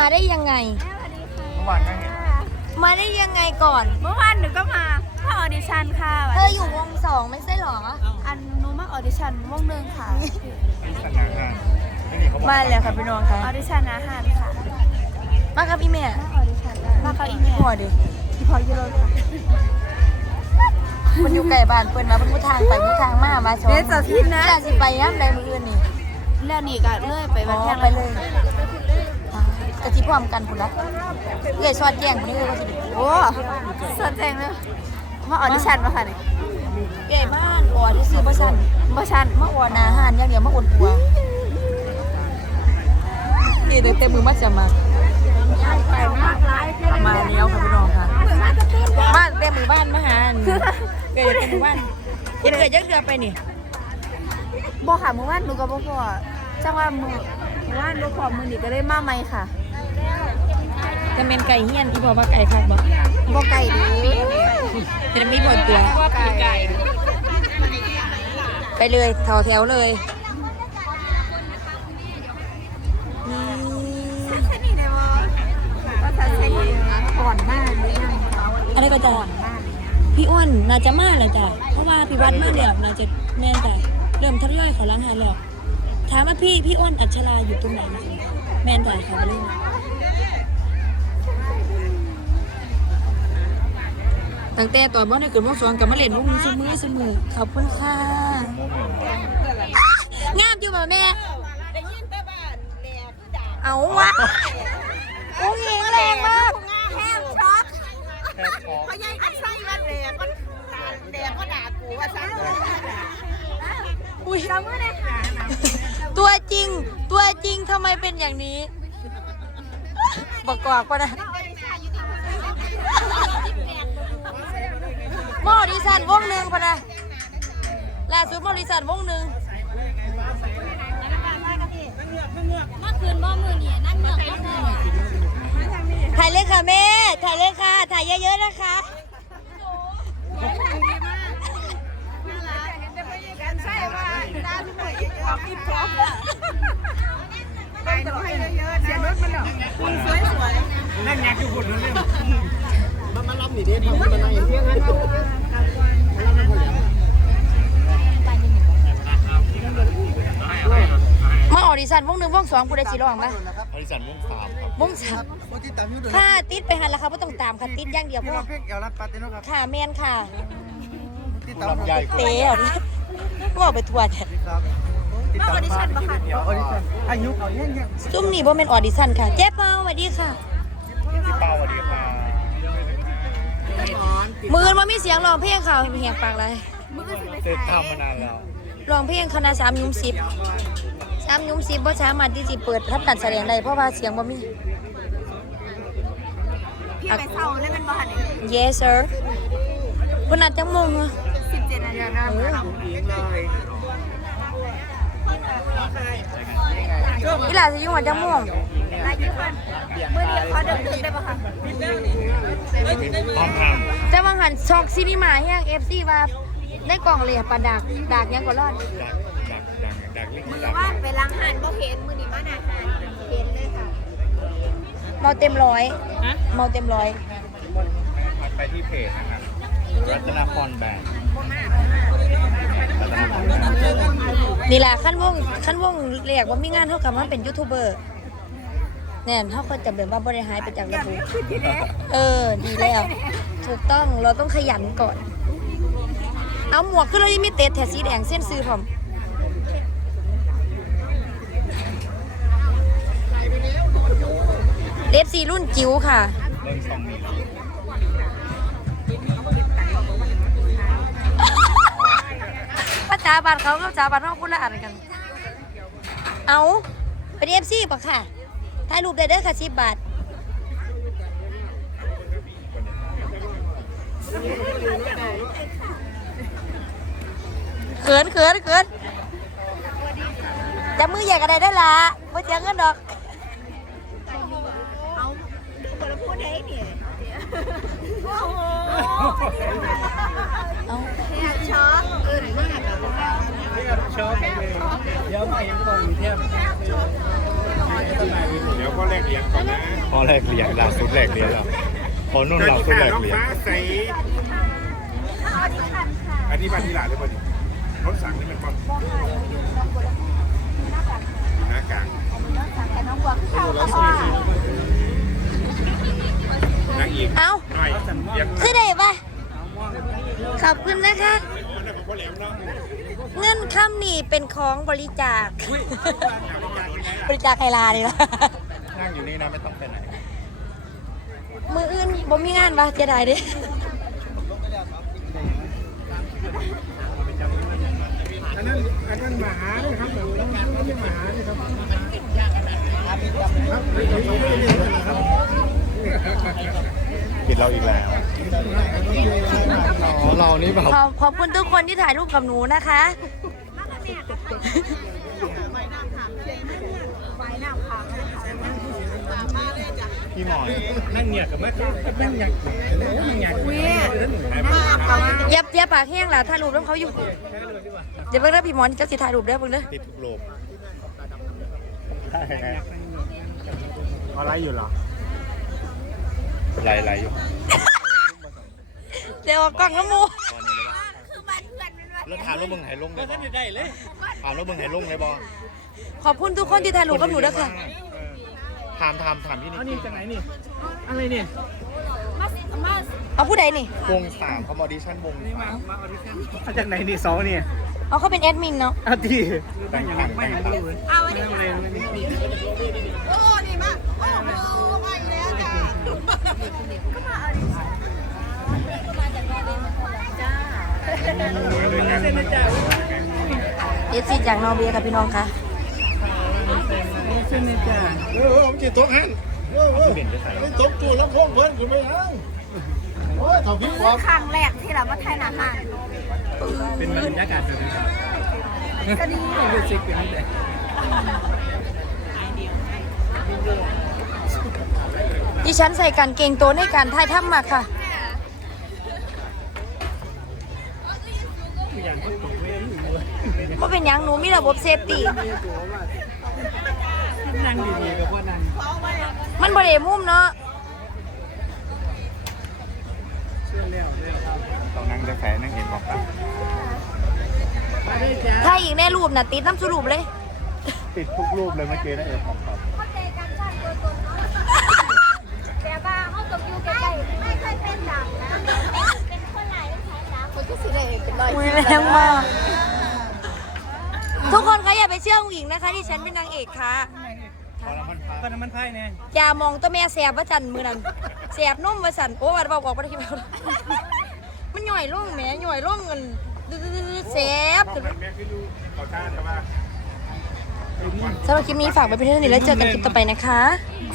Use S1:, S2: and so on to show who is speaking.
S1: มาได้ยังไง
S2: เมื่อวานก็เห็น
S1: มาได้ยังไงก่อน
S3: เมื่อวานหนูก็มามาออดิชั่นค่ะ
S1: เธออยู่วงสองไม่ใช่เหรอ
S3: อันหนูมาออดิชั่นวงหนึ่งค่ะ
S2: สนามงานไม่นี่เขาบอก
S1: มาแล้วค่ะพี่น้องค่ะ
S3: ออดิชั่นอาหารค่ะ
S1: มาครับพี่แม่
S3: ออดิชั่นมาเขาอีเมล
S1: หัวดิ
S3: ที่พอยูโรค่ะ
S1: มันอยู่ไกลบ้านเปิ้นมาเพิ่นผู้ทางไปผู้ทางมามาชม
S3: เดี๋ยวจะทิศนะ
S1: จ้าสิไปย่ำใดมื้ออื่นนี่
S3: แล้วนี่ก็เลื่อยไป
S1: อ๋
S3: วั
S1: อน
S3: แค่
S1: ไปเลยอ่ากะ ทิพร้อมกันพุ่นละเอื้อยซอดแจ้งพุ่นนี่เอ้ยว่าสิไป
S3: โอ้สนใจเลยมาออดิชั่นมาค่ะนี่
S1: ใหญ่บ้านอ่อที่ซื้อบ่ซั่น
S3: บ่ชัน
S1: มาอ่อหน้าห้านอย่างเดียวมาอดปัวนี่ตั้งแต่มือมาจะมา
S3: ไปมากหลาย
S1: มาแล้วค่ะพี่น้องค่ะมาตั้งแต่มือบ้านมาหาอันเกิดจากมือบ้านเฮ็ดเกิดจักเดือนไปนี่
S3: บ่ค่ะเมื่อวานหนูก็บ่พอจังว่ามือเมื่อวานบ่พอมือนี้ก็เลยมาใหม่ค่ะ
S1: จะเป็นไก่เฮียนที่บอกว่าไก่คักบ่
S3: บ่ไก่ดี
S1: จะมีผลตัว
S3: ไก่
S1: ไปเลยแถวแถวเลยนี่
S3: นี่ได้บ่ว่าถ้าใช้ก่อนมากหรือยัง
S1: อะไรก็จะพี่อ้วนน่าจะมาแล้วจ้ะเพราะว่าพี่วัดมาแล้วน่าจะแม่นจ้ะเริ่มทยอยเขอล้างหานแล้วถามว่าพี่พี่อ้วนอัชราอยู่ตรงไหนนะคะแม่นจ้ะค่ะไปเล ตั้งแต่ตอนบ่ได้เกิดวงสองกับมาเล่นวงนี้เสมอเสมอขอบคุณค่ะงามอยู่บ่แม่
S4: ได้ยินแต่บ้านแหล่คือด่า
S1: เอาวะโอ้ยแรงมาก
S4: แห้งช็อก
S2: แค่พอ
S4: เพราะยายกันไส้ว่าแหล่ก็ด่าแหล่ก็ด่ากูว่าซัน
S1: อุ้ยตัวจริง ตัวจริงทำไมเป็นอย่างนี้บอกกอกปะนะ สันวงหนึ่งพะนะล่าสุดหมอดิสันวงหนึ่ง
S3: เมื่อคืนบ่มือนี่นั่นเหนือกก็มือ
S1: ถ่ายเลยค่ะแม่ ถ่ายเลยค่ะ ถ่ายเยอะๆนะคะ
S4: กันไส้ว่าด่าทุกคนเยอะๆพี่พร้อมไปต่อให้เยอะๆนเสีย มันดอกสวยสวย
S2: นั่นไงคือหุ่นนั่นเลย
S1: มาออดิสันวงหนึ่งวงสองผู้ใดสีร้องไหม
S2: บริษัทม่วงสามครับ
S1: วงสามถ้าติดไปหันละค่ะไม่ต้องตามค่ะติดอย่างเดียวพราะว่า
S5: เพลงเอลลัดปาติโนครับ
S1: ค่ะแมนค่ะ
S5: ติดตาม
S2: ลำใหญ่
S1: เต๋อเนี่ยก็เอไปทัวร์จ้ะ
S5: ครับติดตามออดิชั่นป่ะคะออดิชั่นอายุเขาเนี่ยเนี่ย
S1: ซุ่มนี่บ่เป็นออดิชั่นค่ะเจ๊เปาสวัสดีค่ะ
S2: พี่เปาสวัสดีค่ะ
S1: มือมันมีเสียงร้องเพลงค่ะเหียงปากเลย
S2: เติดตามมานานแล้ว
S1: ร้องเพลงคณะสามยุ้มสิบสามยุ้มสิบบ่สามารถที่จะเปิดรับการแสดงได้เพราะว่าเสียงบ่มี
S3: พี่ไปเศร้าเล่นเป็นบ่หันนี่
S1: yes sir เพิ่นนัดจังโมงวะ
S3: 17นาฬิกา
S5: หญิงเลย
S1: อีหลาสิอยู่หัวจังโมง
S3: อายุคนมื้อนี้ขอดึกๆได้บ่คะ
S2: พร้อมท
S1: แต่ว่าหันช็อกซีนีมาแห้ง FC ว่าได้กล่องเหลียปลาดักดักยังก็รอดำ
S2: ดักดักดักดักเล็ก
S3: มื้อ
S2: ดัก
S3: ว่านไปล้างหันบ่เห็นมื้อนี้มาหน้าหันเห็นเลยค่ะ
S1: เมาเต็มร้อยเมาเต็มร้อย
S2: มันไปที่เพจนะครับรัตนพรแบนด์ นี่แห
S1: ละขั้นวงขั้นวงเรียกว่ามีงานเท่ากับว่าเป็นยูทูบเบอร์แน่นเท่าก็จะแบบว่าบริหายไปจากระบบเออ ดีแล้ว ถูกต้องเราต้องขยันก่อน เอาหมวกขึ้นเลยมีเตดแถสีแดงเส้นซื้อผมเดฟซีรุ่นจิ๋วค่ะาบานเขากับภาษาบานเขาคนละอันกัน เอาเป็นเอฟซีปะค่ะถ่ายรูปได้เด้อค่ะสิบบาทเขินเขินเขินจะมือใหญ่กันได้ได้ละไม่เสียเงินดอก
S3: เอาดูบ่ละพูดได้เนี่ยโอ้โห
S1: เอา
S3: อยากช็อกเอิ้นมาก
S5: ชอบเลยเดี๋ยวมายังก่อนเทียบ
S6: เดี๋ยวก็แลกเหรียญก่อนนะ
S2: พอแรกเรียนล่าสุดแรกเรียนแล้วพอนุ่นล่าสุดแรก
S6: น้อง
S2: เรียน
S6: ฟ้าใสอันนี้บ้านที่หลานหรือเปล่านี่รถสั่งนี่มันปั๊มหน้ากาก
S3: แต่น้องบัวคือเขาค่ะ
S6: นางอีก
S1: เอ้า
S6: หน่อยเรียก
S1: คือได้ปะ ขอบคุณนะคะ
S6: อันนั้นของพ่อแหลมเนาะ
S1: เงินคำนี่เป็นของบริจาค บริจาคไฮลานี่ละ
S2: นั่งอยู่นี่นะไม่ต้องไปไหน
S1: มืออื่นบ่มีงานปะจะได้เดิ
S6: อันนั้นอันนั้นหมาเลยครับแบบนั้นไม่ใช่หมาเลยครับครับ
S2: ผิดเราอีกแล้วอ๋อเรานี่แบบ
S1: ขอบขอบคุณทุกคนที่ถ่ายรูปกับหนูนะคะ
S2: พี่หมอน
S6: นั่งเงียบกับแม่นั่งเงียบนั่งเงียบ
S3: อุ้ย
S1: อย่าอย่าปากแห้งล่ะถ่ายรูปแล้วเขาอยู่ เดี๋ยวเพิ่งเด้อพี่หมอนจะสิถ่ายรูปเด้อเพิ่งเด้อ
S2: ติดทุกโลบ
S6: อะไรอยู่เหรอ
S2: ไหลไหลอยู่
S1: เดี๋ยวเอากล้องน้ำมู
S2: ตอนนี้เลยปะแล้วถามแล้วมึงหายลงเลยบอถามแล้วมึงหายลงเลยบอ
S1: ขอบคุณทุกคนที่ถ่ายรูปกับหนูด้วยค่ะ
S2: ถามถามถามพี่นิกกี้
S6: จากไหนนี่ อะไรนี่
S1: เอาผู้ใดนี่
S2: วงสามคอมอดิชั่นวงสาม
S6: มาจากไหนนี่สองนี่
S1: เอาเขาเป็นแอดมินเนาะ
S6: อาที
S2: แบ่งกันแบ่งกัน
S4: เอาวันนี้โอ้นี่
S1: เอฟซีจากนอร์เวียค่ะพี่น้องค่ะ
S6: เออผมจีตกหันเออเออไม่ตกตัวแล้วพวกเพิ่นกูไม่เอาโอ้ยเท่าพี่ความ
S3: ครั้งแรกที่เรามาไทยนาห้าง
S6: เป็นบรรยากาศดี
S3: ก็ดี
S6: รู้สึกเป็นไง
S1: ดิฉันใส่การเกงโตวในการถ่ายทำมาค่ะ
S6: อย่างก็ตกเวรอยู่
S1: ว่าเป็นหยังหนูมีระบบเซฟตี้
S6: นั่งดีๆกับว่านั่ง
S1: มันบริเวมุมเนาะ
S6: เชื่อแล้วเลย
S2: ต้องนั่งจะแฝงนั่งเห็นบอกครับ
S1: ถ้าอีกแน่รูปน่ะติดน้ำสรุปเลย
S2: ติดทุกรูปเลยเมื่อกี้นะเอฟของครับ
S3: แต่ว่าเขาตกอยู่ใกล้ๆไม่เคยเป็นดังนะเป็นคนไหนคนก็สิได้เป็นรอย
S1: อุ้ยแรงมาก ญิงนะคะที่ฉันเป็นนางเอกค่ะ
S2: พอแล้วมันพัก
S6: ก็น้ำมันไพ่แน่
S1: อย่ามองตัวแม่แสบว่าจันมือนั้นแสบนุ่มว่าสันโอ้วันบอกบอกไปที่มันมันหน่อยร่องแหม่หน่อยร่องเงินแสบ
S6: แม่คือดูขอท่าแต่ว่า
S1: สำหรับคลิปนี้ฝากไว้เป็นเท่านี้แล้วเจอกันคลิปต่อไปนะคะ